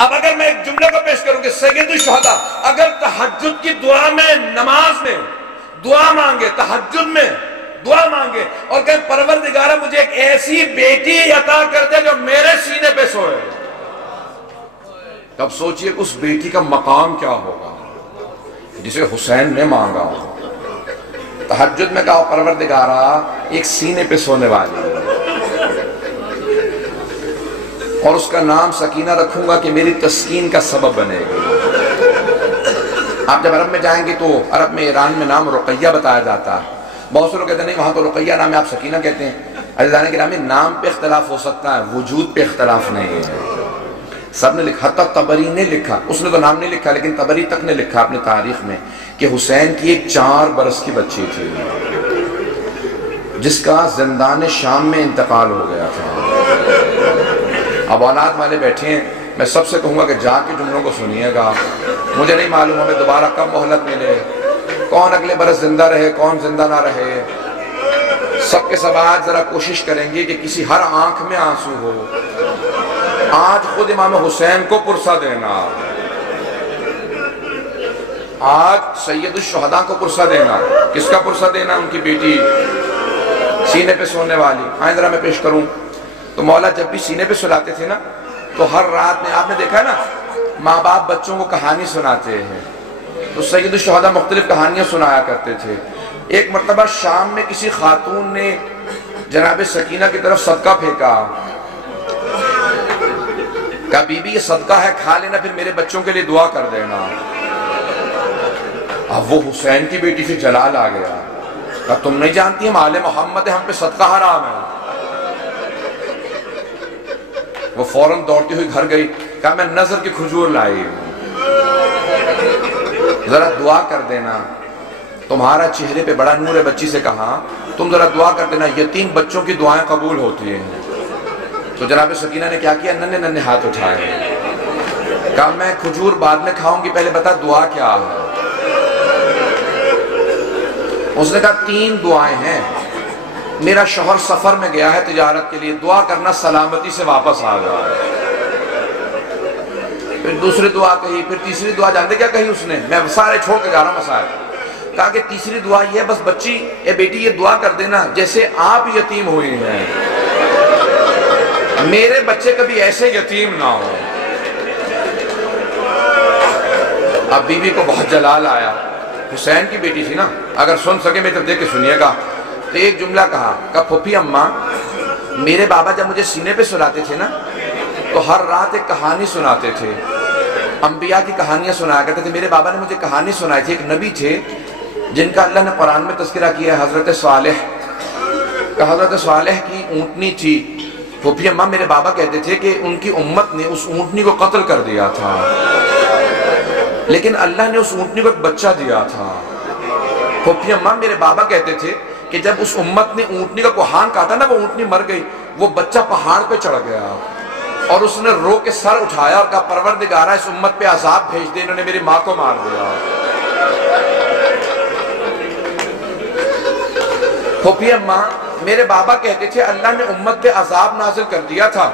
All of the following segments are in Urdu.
اب اگر میں ایک جملے کو پیش کروں کہ سید الشہداء اگر تہجد کی دعا میں، نماز میں دعا مانگے، تہجد میں دعا مانگے اور کہ پروردگارہ مجھے ایک ایسی بیٹی عطا کر دے جو میرے سینے پہ سوئے، تب سوچئے اس بیٹی کا مقام کیا ہوگا جسے حسین نے مانگا۔ تہجد میں کہا پروردگارہ ایک سینے پہ سونے والی اور اس کا نام سکینہ رکھوں گا کہ میری تسکین کا سبب بنے گی۔ آپ جب عرب میں جائیں گے تو عرب میں، ایران میں نام رقیہ بتایا جاتا ہے۔ بہت سے لوگ کہتے ہیں نہیں وہاں تو رقیہ نام ہے، آپ سکینہ کہتے ہیں۔ عزیزان کرام، نام پہ اختلاف ہو سکتا ہے، وجود پہ اختلاف نہیں ہے۔ سب نے لکھا، حتیٰ طبری نے لکھا، اس نے تو نام نہیں لکھا لیکن طبری تک نے لکھا اپنے تاریخ میں کہ حسین کی ایک 4 برس کی بچی تھی جس کا زندان شام میں انتقال ہو گیا تھا۔ اب اولاد والے بیٹھے ہیں، میں سب سے کہوں گا کہ جا کے جملوں کو سنیے گا۔ مجھے نہیں معلوم ہمیں دوبارہ کب مہلت ملے، کون اگلے برس زندہ رہے، کون زندہ نہ رہے۔ سب کے سب آج ذرا کوشش کریں گے کہ کسی ہر آنکھ میں آنسو ہو۔ آج خود امام حسین کو پرسہ دینا، آج سید الشہداء کو پرسہ دینا۔ کس کا پرسہ دینا؟ ان کی بیٹی سینے پہ سونے والی۔ آئیں ذرا میں پیش کروں تو مولا جب بھی سینے پہ سلاتے تھے نا تو ہر رات میں آپ نے دیکھا نا ماں باپ بچوں کو کہانی سناتے ہیں، تو سید الشہداء مختلف کہانیاں سنایا کرتے تھے۔ ایک مرتبہ شام میں کسی خاتون نے جناب سکینہ کی طرف صدقہ پھینکا، کہا بی بی یہ صدقہ ہے، کھا لینا، پھر میرے بچوں کے لیے دعا کر دینا۔ اب وہ حسین کی بیٹی سے جلال آ گیا، کہا تم نہیں جانتی ہم آل محمد ہیں، ہم پہ صدقہ حرام ہے۔ وہ فوراً دوڑتی ہوئی گھر گئی، کہا میں نظر کی کھجور لائی ہوں، ذرا دعا کر دینا، تمہارا چہرے پہ بڑا نور ہے۔ بچی سے کہا تم ذرا دعا کر دینا، یتیم بچوں کی دعائیں قبول ہوتی ہیں۔ تو جناب سکینہ نے کیا کیا؟ ننھے ننھے ہاتھ اٹھائے، کہا میں کھجور بعد میں کھاؤں گی، پہلے بتا دعا کیا ہے۔ اس نے کہا 3 دعائیں ہیں، میرا شوہر سفر میں گیا ہے تجارت کے لیے، دعا کرنا سلامتی سے واپس آ جائے۔ پھر دوسری دعا کہی، پھر تیسری دعا جانتے کیا کہی اس نے؟ میں سارے چھوڑ کے جا رہا ہوں مسائل۔ کہا کہ تیسری دعا یہ ہے، بس بچی اے بیٹی یہ دعا کر دینا جیسے آپ یتیم ہوئی ہیں، میرے بچے کبھی ایسے یتیم نہ ہو۔ اب بی بی کو بہت جلال آیا، حسین کی بیٹی تھی نا، اگر سن سکے میں طرف دیکھ کے سنیے گا۔ تو ایک جملہ کہا پھوپھی اماں میرے بابا جب مجھے سینے پہ سلاتے تھے نا تو ہر رات ایک کہانی سناتے تھے، انبیاء کی کہانیاں سنایا کرتے تھے۔ میرے بابا نے مجھے کہانی سنائی تھی، ایک نبی تھے جن کا اللہ نے قرآن میں تذکرہ کیا ہے، حضرت صالح کا۔ حضرت صالح کی اونٹنی تھی، پھوپھی اماں میرے بابا کہتے تھے کہ ان کی امت نے اس اونٹنی کو قتل کر دیا تھا، لیکن اللہ نے اس اونٹنی کو ایک بچہ دیا تھا۔ پھوپھی اماں میرے بابا کہتے تھے کہ جب اس امت نے اونٹنی کا کوہان کاٹا نا، وہ اونٹنی مر گئی، وہ بچہ پہاڑ پہ چڑھ گیا اور اس نے رو کے سر اٹھایا اور کہا پروردگارہ اس امت پہ عذاب بھیج دے، انہوں نے میری ماں کو مار دیا۔ پھوپھی اماں میرے بابا کہتے تھے اللہ نے امت پہ عذاب نازل کر دیا تھا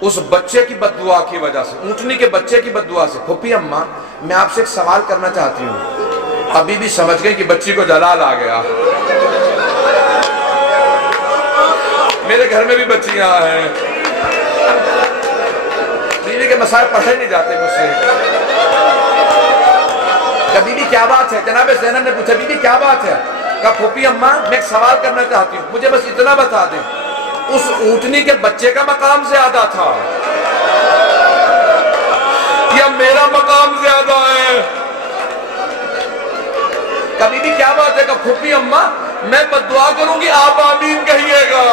اس بچے کی بد دعا کی وجہ سے، اونٹنی کے بچے کی بد دعا سے۔ پھوپھی اماں میں آپ سے ایک سوال کرنا چاہتی ہوں۔ ابھی بھی سمجھ گئی کہ بچی کو جلال آ گیا۔ میرے گھر میں بھی بچیاں ہیں، بیوی کے مسائل پڑھے نہیں جاتے مجھ سے۔ کبھی بھی کیا بات ہے؟ جناب زینب نے پوچھا بی بی کیا بات ہے؟ کہا پھوپھی اماں میں ایک سوال کرنا چاہتی ہوں، مجھے بس اتنا بتا دیں، اس اونٹنی کے بچے کا مقام زیادہ تھا یا میرا مقام زیادہ ہے؟ کبھی بھی کیا بات ہے؟ کہ پھوپھی اماں میں بد دعا کروں گی آپ آمین کہیے گا۔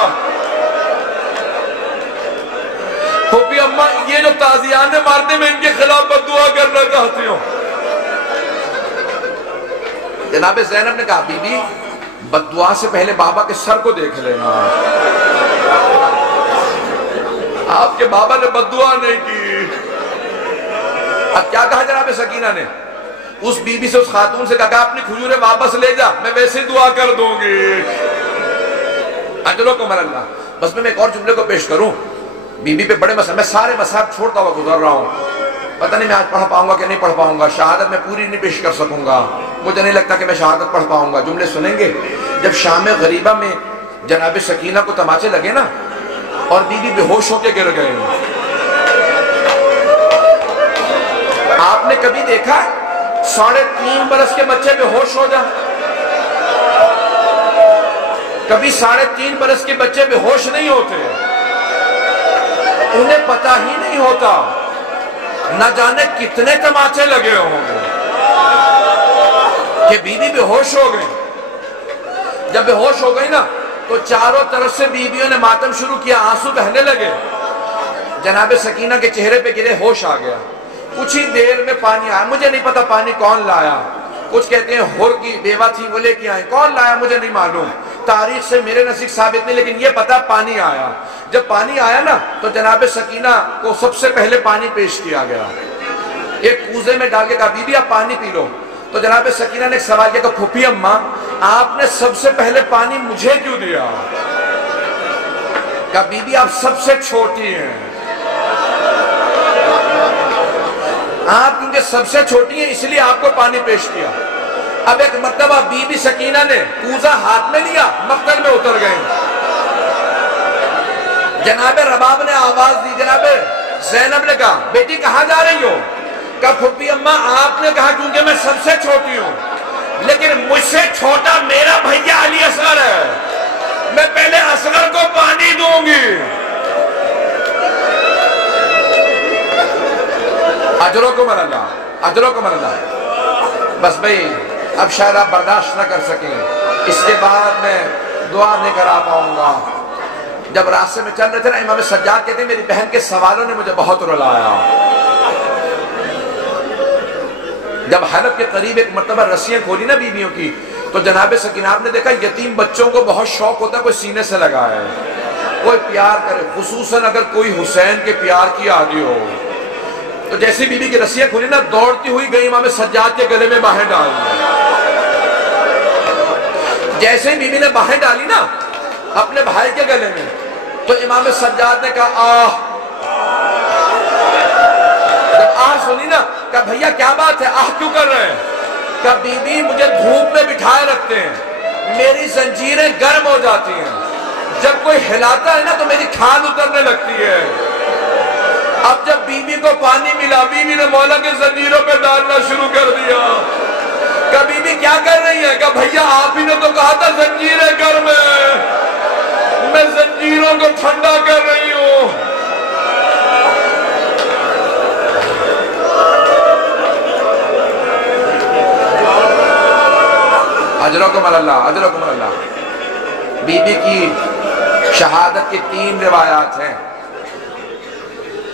پھوپھی اماں یہ جو تازیانے مارتے میں ان کے خلاف بد دعا کرنا چاہتی ہوں۔ جناب زینب نے کہا بی بی بد دعا سے پہلے بابا کے سر کو دیکھ لینا، آپ کے بابا نے بد دعا نہیں کی۔ اب کیا کہا جناب سکینہ نے؟ اس بی بی سے، اس خاتون سے کہا اپنی کھجوریں واپس لے جا، میں ویسے دعا کر دوں گی۔ اجرکم اللہ۔ بس میں ایک اور جملے کو پیش کروں، بی بی پہ بڑے مسائل، میں سارے مسائل چھوڑتا ہوا گزر رہا ہوں۔ پتہ نہیں میں آج پڑھ پاؤں گا کہ نہیں پڑھ پاؤں گا، شہادت میں پوری نہیں پیش کر سکوں گا، مجھے نہیں لگتا کہ میں شہادت پڑھ پاؤں گا. جملے سنیں گے. جب شام غریبہ میں جناب سکینہ کو تماچے لگے نا اور بی بی بے ہوش ہو کے گر گئے. آپ نے کبھی دیکھا 3.5 برس کے بچے بے ہوش ہو جائیں؟ کبھی 3.5 برس کے بچے بے ہوش نہیں ہوتے، انہیں پتہ ہی نہیں ہوتا نہ جانے کتنے تماچے لگے ہوں گے کہ بیوی بے ہوش ہو گئی. جب بے ہوش ہو گئی نا تو چاروں طرف سے بیویوں نے ماتم شروع کیا، آنسو بہنے لگے. جناب سکینہ کے چہرے پہ گرے، ہوش آ گیا. کچھ ہی دیر میں پانی آیا، مجھے نہیں پتا پانی کون لایا. کچھ کہتے ہیں ہور کی بیوہ تھی وہ لے کے آئے، کون لایا مجھے نہیں معلوم، تاریخ سے میرے نزدیک ثابت نہیں، لیکن یہ پتا پانی آیا. جب پانی آیا نا تو جناب سکینہ کو سب سے پہلے پانی پیش کیا گیا. ایک کوزے میں ڈال کے کہا بی بی آپ پانی پی لو. تو جناب سکینہ نے ایک سوال کیا کہ پھوپھی اماں آپ نے سب سے پہلے پانی مجھے کیوں دیا؟ کہا بی بی آپ سب سے چھوٹی ہیں، آپ کیونکہ سب سے چھوٹی ہیں اس لیے آپ کو پانی پیش کیا. اب ایک مرتبہ بی بی سکینہ نے کوزہ ہاتھ میں لیا، مقتل میں اتر گئے. جناب رباب نے آواز دی، جناب زینب نے کہا بیٹی کہاں جا رہی ہو؟ کہا پھوپھی اماں آپ نے کہا کیونکہ میں سب سے چھوٹی ہوں، لیکن مجھ سے چھوٹا میرا بھیا علی اصغر ہے، میں پہلے اصغر کو پانی دوں گی. اجرکم اللہ، اجرکم اللہ. بس بھئی اب شاید آپ برداشت نہ کر سکیں، اس کے بعد میں دعا نہیں کرا پاؤں گا. جب راستے میں چل رہے تھے نا امام سجاد کہتے ہیں میری بہن کے سوالوں نے مجھے بہت رلایا. جب حلب کے قریب ایک مرتبہ رسیاں کھولی نا بیویوں کی تو جناب سکینہ آپ نے دیکھا یتیم بچوں کو بہت شوق ہوتا ہے کوئی سینے سے لگائے، کوئی پیار کرے، خصوصاً اگر کوئی حسین کے پیار کی عادی ہو. تو جیسی بی بی کی رسیاں کھولی نا دوڑتی ہوئی گئی امام سجاد کے گلے میں باہیں ڈال دی. جیسے بی بی نے باہیں ڈالی نا اپنے بھائی کے گلے میں تو امام سجاد نے کہا آہ. جب آہ سنی نا کہا بھیا کیا بات ہے، آہ کیوں کر رہے ہیں؟ کہا بی بی مجھے دھوپ میں بٹھائے رکھتے ہیں، میری زنجیریں گرم ہو جاتی ہیں، جب کوئی ہلاتا ہے نا تو میری کھال اترنے لگتی ہے. اب جب بی بی کو پانی ملا بی بی نے مولا کے زنجیروں پہ ڈالنا شروع کر دیا. کہا بی بی کیا کر رہی ہے؟ کہا بھیا آپ ہی نے تو کہا تھا زنجیریں گرم ہیں، میں زنجیروں کو ٹھنڈا کر رہی ہوں. اجرکم اللہ، اجرکم اللہ. بی بی کی شہادت کی 3 روایات ہیں.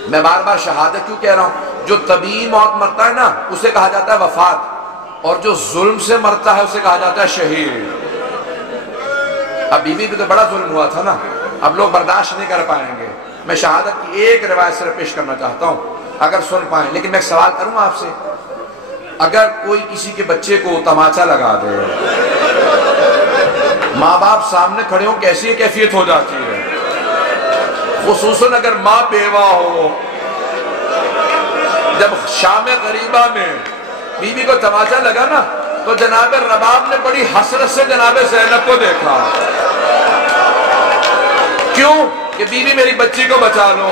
میں بار بار شہادت کیوں کہہ رہا ہوں؟ جو طبیعی موت مرتا ہے نا اسے کہا جاتا ہے وفات، اور جو ظلم سے مرتا ہے اسے کہا جاتا ہے شہید. اب بی بی بھی تو بڑا ظلم ہوا تھا نا، اب لوگ برداشت نہیں کر پائیں گے. میں شہادت کی ایک روایت صرف پیش کرنا چاہتا ہوں اگر سن پائیں. لیکن میں ایک سوال کروں آپ سے، اگر کوئی کسی کے بچے کو تماچا لگا دے، ماں باپ سامنے کھڑے ہوں کیسی کیفیت ہو جاتی ہے؟ خصوصاً اگر ماں بیوہ ہو. جب شام غریبہ میں بی بی کو تماچا لگا نا تو جناب رباب نے بڑی حسرت سے جناب زینب کو دیکھا. کیوں؟ کہ بی بی میری بچی کو بچا لو.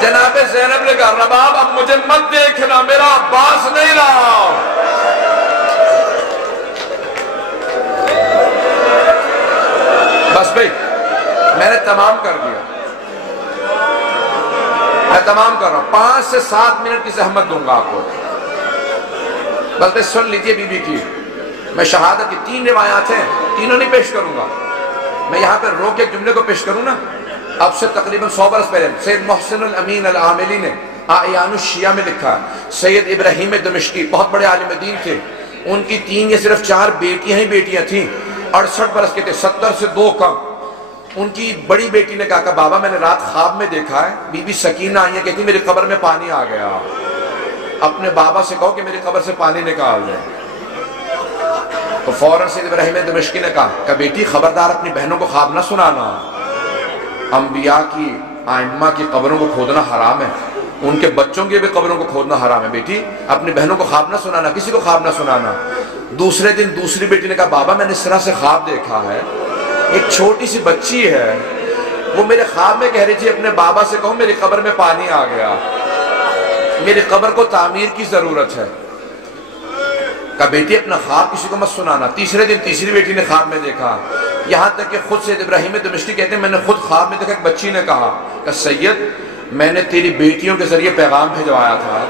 جناب زینب نے کہا رباب اب مجھے مت دیکھنا، میرا عباس نہیں رہا. بس بھئی میں نے تمام کر دیا، میں تمام کر رہا ہوں. 5 سے 7 منٹ کی زحمت دوں گا آپ کو. بس بھئی سن لیجئے بی بی کی. میں شہادت کی 3 روایات ہیں، تینوں نہیں پیش کروں گا. میں یہاں پر روک ایک جملے کو پیش کروں نا، اب سے تقریباً 100 برس پہلے سید محسن الامین العاملی نے اعیان الشیعہ میں لکھا ہے. سید ابراہیم دمشقی بہت بڑے عالم دین تھے، ان کی 3 یا صرف 4 بیٹیاں ہی بیٹیاں تھیں، 68 برس کے تھے، 70 سے 2 کم. ان کی بڑی بیٹی نے کہا کہ بابا میں نے رات خواب میں دیکھا ہے بی بی سکینہ آئی ہے، کہتی میری قبر میں پانی آ گیا، اپنے بابا سے کہو کہ میری قبر سے پانی نکال دیں. تو فوراً سید ابراہیم دمشقی نے کہا کہ بیٹی خبردار اپنی بہنوں کو خواب نہ سنانا، انبیاء کی آئمہ کی قبروں کو کھودنا حرام ہے. ان کے بچوں کی بھی قبروں کو کھودنا حرام ہے بیٹی، اپنی بہنوں کو خواب نہ سنانا، کسی کو خواب نہ سنانا۔ دوسرے دن دوسری بیٹی نے کہا بابا میں نے اس طرح سے خواب دیکھا ہے، ایک چھوٹی سی بچی ہے، وہ میرے خواب میں کہہ رہی تھی اپنے بابا سے کہوں میری قبر میں پانی آ گیا، میری قبر کو تعمیر کی ضرورت ہے۔ کہا بیٹی اپنا خواب کسی کو مت سنانا۔ تیسرے دن تیسری بیٹی نے خواب میں دیکھا، یہاں تک کہ خود سید ابراہیم دمشقی کہتے ہیں میں نے خود خواب میں دیکھا ایک بچی نے کہا کہ سید میں نے تیری بیٹیوں کے ذریعے پیغام بھیجوایا تھا،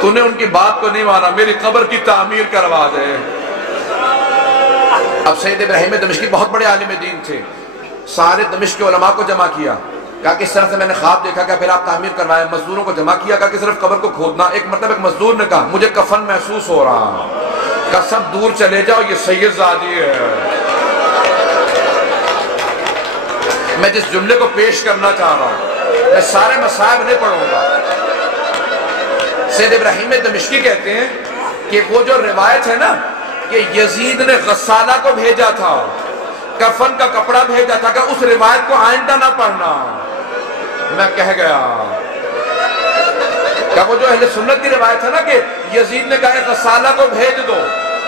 تو نے ان کی بات کو نہیں مانا، میری قبر کی تعمیر کروا دے۔ اب سید ابراہیم دمشقی بہت بڑے عالم دین تھے، سارے دمشق کے علماء کو جمع کیا، کہا کہ اس طرح سے میں نے خواب دیکھا کہ پھر آپ تعمیر کروائے، مزدوروں کو جمع کیا، کہا کہ صرف قبر کو کھودنا۔ ایک ایک مزدور نے کہا مجھے کفن محسوس ہو رہا، کہا سب دور چلے جاؤ یہ سید زادی ہے۔ میں جس جملے کو پیش کرنا چاہ رہا ہوں، میں سارے مصائب نہیں پڑھوں گا۔ سید ابراہیم دمشقی کہتے ہیں کہ وہ جو روایت ہے نا کہ یزید نے غسالہ کو بھیجا تھا، کفن کا کپڑا بھیجا تھا، کہ اس روایت کو آئندہ نہ پڑھنا۔ میں کہہ گیا کہ وہ جو اہل سنت کی روایت ہے نا کہ یزید نے کہا غسالہ کو بھیج دو،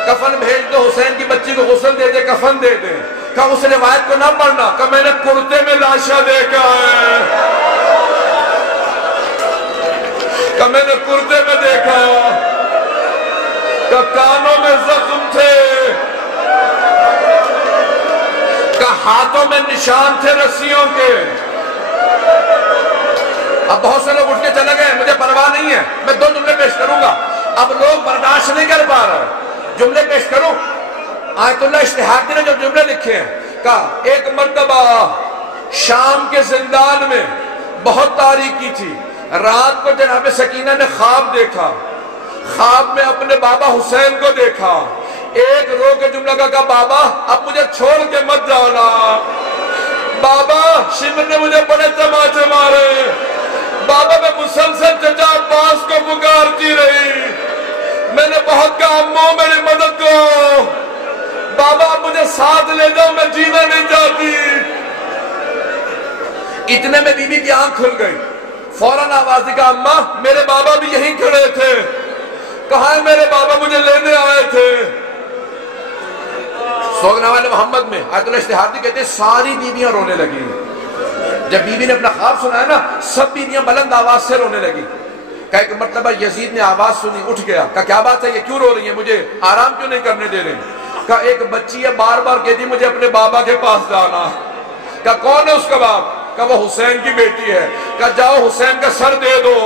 کفن بھیج دو، حسین کی بچی کو غسل دے دے، کفن دے دے، کہ اس روایت کو نہ پڑھنا، کہ میں نے کرتے میں لاشا دیکھا ہے، کہ میں نے کرتے میں دیکھا، کہ کانوں میں زخم تھے، کہ ہاتھوں میں نشان تھے رسیوں کے۔ اب بہت سے لوگ اٹھ کے چلے گئے، مجھے پرواہ نہیں ہے، میں 2 جملے پیش کروں گا، اب لوگ برداشت نہیں کر پا رہے، جملے پیش کروں۔ آیت اللہ اشتہادی نے جو جملے لکھے ہیں، کہا ایک مرتبہ شام کے زندان میں بہت تاریکی تھی، رات کو جناب سکینہ نے خواب دیکھا، خواب میں اپنے بابا حسین کو دیکھا، ایک رو کے جملہ کہا بابا اب مجھے چھوڑ کے مت جانا، بابا شمر نے مجھے بڑے تماچے مارے، بابا میں مسلسل چچا عباس کو پکارتی رہی، میں نے بہت کہا امو میری مدد کرو، بابا اب مجھے ساتھ لے جاؤ میں جینا نہیں چاہتی۔ اتنے میں بی بی کی آنکھ کھل گئی، فوراً آواز دی کہا اماں میرے بابا بھی یہیں کھڑے تھے، کہاں ہے میرے بابا مجھے لینے آئے تھے۔ سوگنامہ محمد میں آیت اللہ اشتہادی کہتے ہیں ساری بیویاں رونے لگی، جب بی بی نے اپنا خواب سنایا نا سب بیویاں بلند آواز سے رونے لگی۔ کہا ایک مرتبہ یزید نے آواز سنی، اٹھ گیا، کہا کیا بات ہے یہ کیوں رو رہی ہیں، مجھے آرام کیوں نہیں کرنے دے رہے؟ کہا ایک بچی ہے بار بار کہتی مجھے اپنے بابا کے پاس جانا۔ کہا کون ہے اس کا باپ؟ کہا وہ حسین کی بیٹی ہے۔ کہا جاؤ حسین کا سر دے دو۔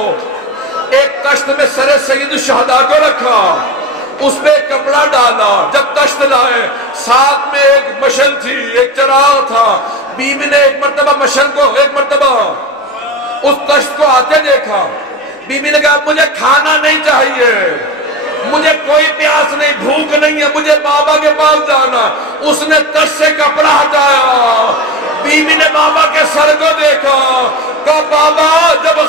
ایک تشت میں سر سید الشہداء کو رکھا، اس پہ ایک کپڑا ڈالا، جب تشت لائے ساتھ میں ایک مشل تھی، ایک چراغ تھا، بی بی نے ایک مرتبہ مشل کو ایک مرتبہ اس تشت کو آتے دیکھا، بی بی نے کہا مجھے کھانا نہیں چاہیے، مجھے کوئی پیاس نہیں، بھوک نہیں ہے، مجھے بابا کے پاس جانا۔ اس نے تشت سے کپڑا ہٹایا، بی بی نے بابا کے سر کو دیکھا، کہا بابا جب